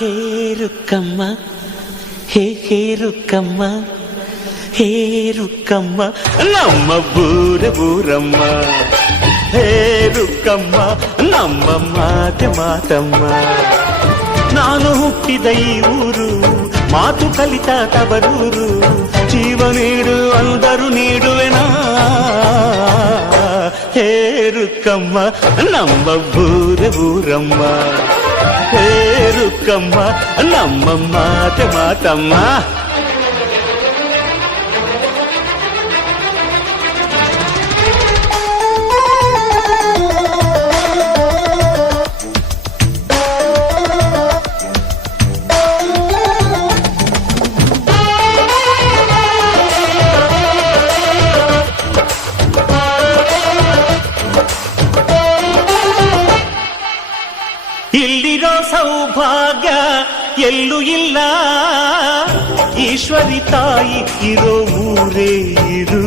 హే రుక్కమ్మ హే హే రుక్కమ్మ హే రుక్కమ్మ నమ్మ బూర బూరమ్మ హే ರುಕ್ಕಮ್ಮ ನಮ್ಮ ಮಾತೆ ಮಾತಮ್ಮ ನಾನು ಹುಟ್ಟಿದ ಈ ಊರು ಮಾತು ಕಲಿತ ತವರೂರು ಜೀವ ನೀಡು ಅಂದರು ನೀಡುವೆನಾ ಹೇ ರುಕ್ಕಮ್ಮ ನಮ್ಮ ಬೂರ ಬೂರಮ್ಮ ಹೇ బతుకమ్మ నమ్మమ్మ తెమాతమ్మ ಇಲ್ಲಿರೋ ಸೌಭಾಗ್ಯ ಎಲ್ಲೂ ಇಲ್ಲ ಈಶ್ವರಿ ತಾಯಿ ಇರೋ ಊರೇ ಇದು